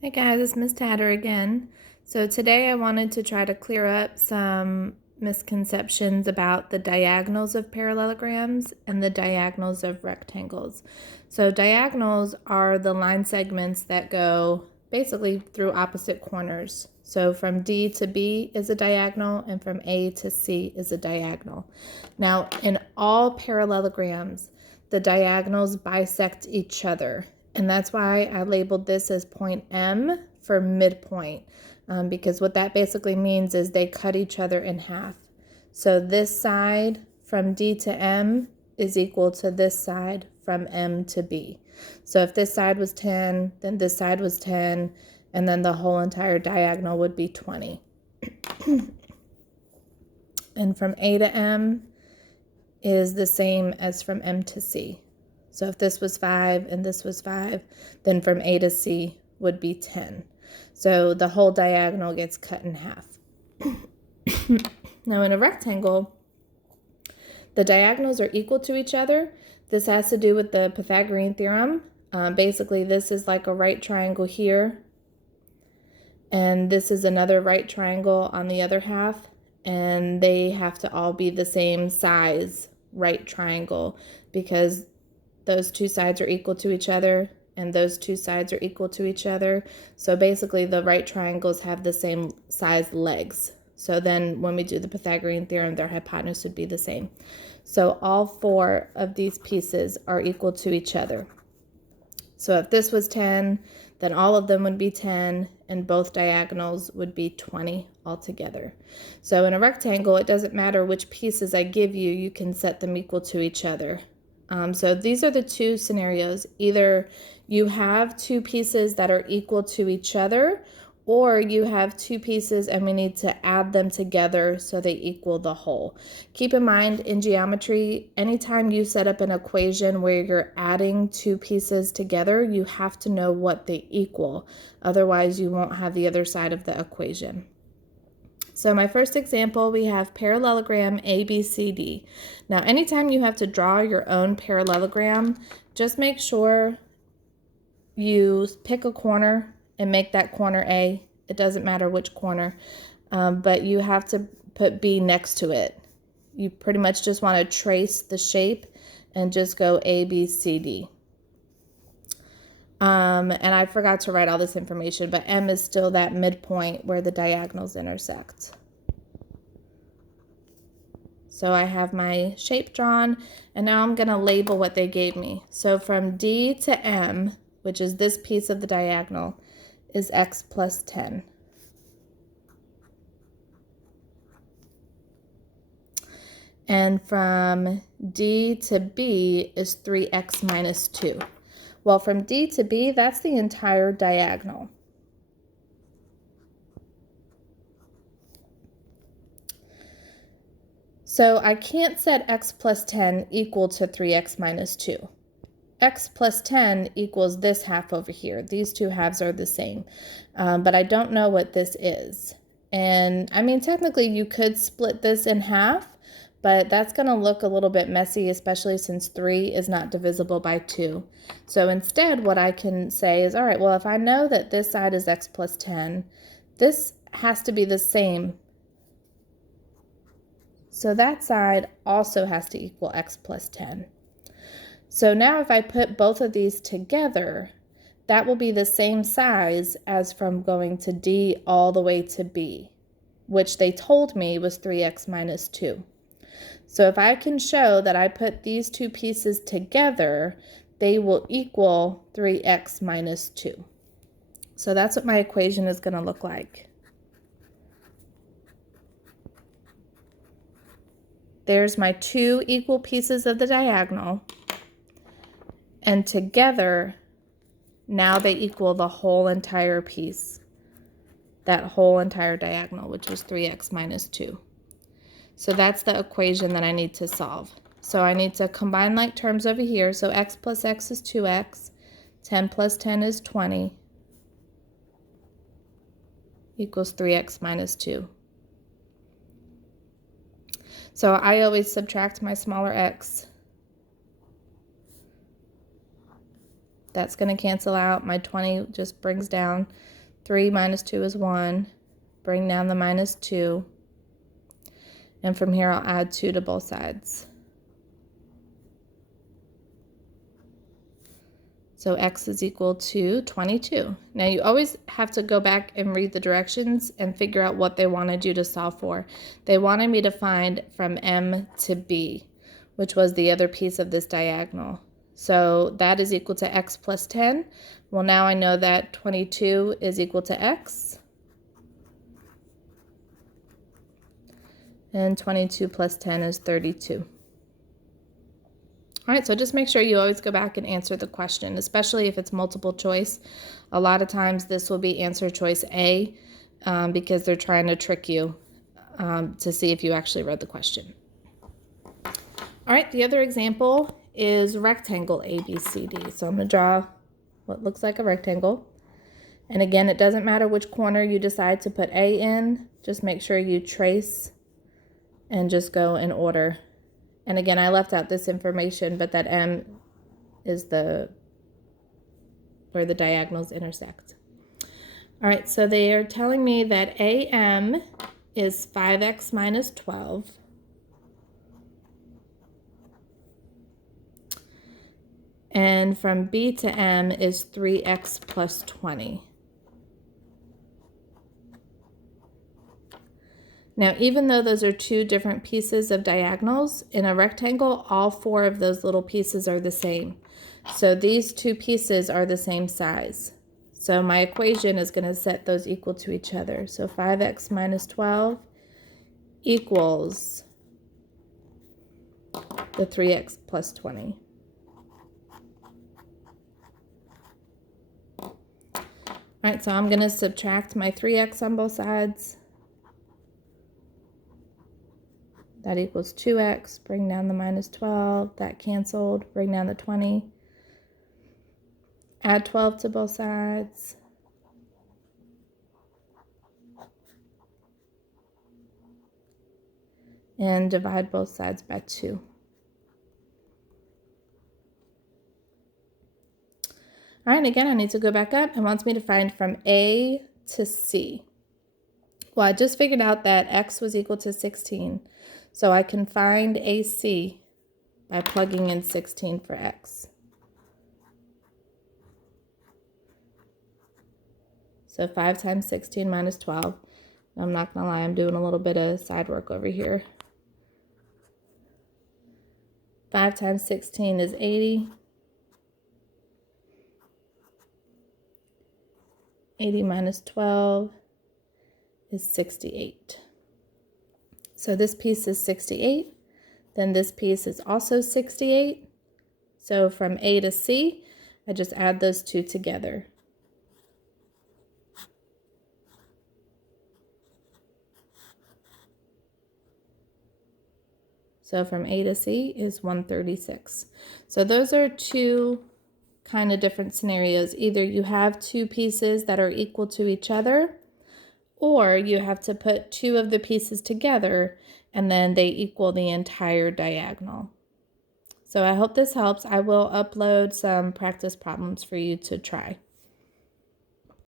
Hey guys, it's Miss Tatter again. So today I wanted to try to clear up some misconceptions about the diagonals of parallelograms and the diagonals of rectangles. So diagonals are the line segments that go basically through opposite corners. So from D to B is a diagonal and from A to C is a diagonal. Now in all parallelograms, the diagonals bisect each other. And that's why I labeled this as point M for midpoint, because what that basically means is they cut each other in half. So this side from D to M is equal to this side from M to B. So if this side was 10, then this side was 10, and then the whole entire diagonal would be 20. And from A to M is the same as from M to C. So if this was 5 and this was 5, then from A to C would be 10. So the whole diagonal gets cut in half. Now in a rectangle, the diagonals are equal to each other. This has to do with the Pythagorean theorem. Basically, this is like a right triangle here, and this is another right triangle on the other half, and they have to all be the same size right triangle because those two sides are equal to each other and those two sides are equal to each other. So basically the right triangles have the same size legs. So then when we do the Pythagorean theorem, their hypotenuse would be the same. So all four of these pieces are equal to each other. So if this was 10, then all of them would be 10 and both diagonals would be 20 altogether. So in a rectangle, it doesn't matter which pieces I give you, you can set them equal to each other. So these are the two scenarios. Either you have two pieces that are equal to each other, or you have two pieces and we need to add them together so they equal the whole. Keep in mind in geometry, anytime you set up an equation where you're adding two pieces together, you have to know what they equal. Otherwise, you won't have the other side of the equation. So my first example, we have parallelogram ABCD. Now, anytime you have to draw your own parallelogram, just make sure you pick a corner and make that corner A. It doesn't matter which corner, but you have to put B next to it. You pretty much just want to trace the shape and just go A, B, C, D. And I forgot to write all this information, but M is still that midpoint where the diagonals intersect. So I have my shape drawn, and now I'm going to label what they gave me. So from D to M, which is this piece of the diagonal, is x plus 10. And from D to B is 3x minus 2. Well, from D to B, that's the entire diagonal. So I can't set x plus 10 equal to 3x minus 2. X plus 10 equals this half over here. These two halves are the same, but I don't know what this is. And I mean, technically you could split this in half, but that's going to look a little bit messy, especially since 3 is not divisible by 2. So instead, what I can say is, all right, well, if I know that this side is x plus 10, this has to be the same. So that side also has to equal x plus 10. So now if I put both of these together, that will be the same size as from going to D all the way to B, which they told me was 3x minus 2. So if I can show that I put these two pieces together, they will equal 3x minus 2. So that's what my equation is going to look like. There's my two equal pieces of the diagonal. And together, now they equal the whole entire piece, that whole entire diagonal, which is 3x minus 2. So that's the equation that I need to solve. So I need to combine like terms over here. So x plus x is 2x, 10 plus 10 is 20, equals 3x minus 2. So I always subtract my smaller x. That's going to cancel out. My 20 just brings down 3 minus 2 is 1. Bring down the minus 2. And from here, I'll add 2 to both sides. So x is equal to 22. Now you always have to go back and read the directions and figure out what they wanted you to solve for. They wanted me to find from M to B, which was the other piece of this diagonal. So that is equal to x plus 10. Well, now I know that 22 is equal to x. And 22 plus 10 is 32. All right, so just make sure you always go back and answer the question, especially if it's multiple choice. A lot of times this will be answer choice A because they're trying to trick you to see if you actually read the question. All right, the other example is rectangle ABCD. So I'm going to draw what looks like a rectangle. And again, it doesn't matter which corner you decide to put A in. Just make sure you trace and just go in order. And again, I left out this information, but that M is where the diagonals intersect. All right, so they are telling me that AM is 5x minus 12. And from B to M is 3x plus 20. Now, even though those are two different pieces of diagonals, in a rectangle, all 4 of those little pieces are the same. So these 2 pieces are the same size. So my equation is going to set those equal to each other. So 5x minus 12 equals the 3x plus 20. All right, so I'm going to subtract my 3x on both sides. That equals 2x, bring down the minus 12, that canceled, bring down the 20. Add 12 to both sides. And divide both sides by 2. All right, again, I need to go back up. It wants me to find from A to C. Well, I just figured out that x was equal to 16. So I can find AC by plugging in 16 for x. So 5 times 16 minus 12. I'm not going to lie, I'm doing a little bit of side work over here. 5 times 16 is 80. 80 minus 12 is 68. So this piece is 68. Then this piece is also 68. So from A to C, I just add those 2 together. So from A to C is 136. So those are 2 kind of different scenarios. Either you have 2 pieces that are equal to each other, or you have to put 2 of the pieces together and then they equal the entire diagonal. So I hope this helps. I will upload some practice problems for you to try.